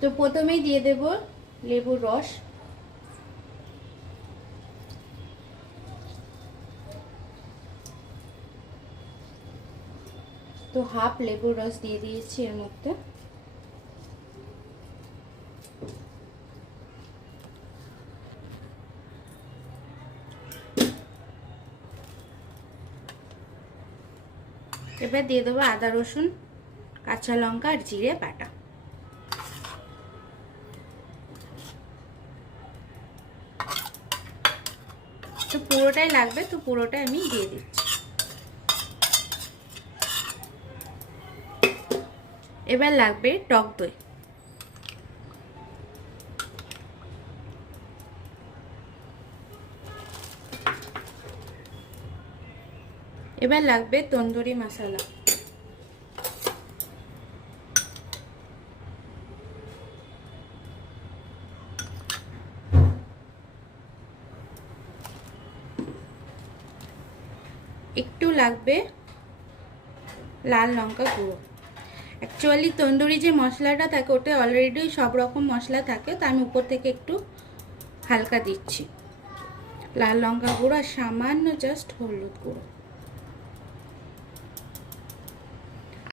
তো প্রথমেই দিয়ে দেব লেবুর রস। তো হাফ লেবুর রস দিয়ে দিয়েছি এর মধ্যে। এবার দিয়ে দেবো আদা রসুন কাঁচা লঙ্কা আর জিরে বাটা। তো পুরোটাই লাগবে, তো পুরোটাই আমি দিয়ে দিচ্ছি। এবার লাগবে টক দই। এবার লাগবে তন্দুরি মশলা। একটু লাগবে লাল লঙ্কা গুঁড়ো। অ্যাকচুয়ালি তন্দুরি যে মশলাটা থাকে ওটা অলরেডি সব রকম মশলা থাকে, তো আমি উপর থেকে একটু হালকা দিচ্ছি লাল লঙ্কা গুঁড়ো আর সামান্য জাস্ট হলুদ গুঁড়ো।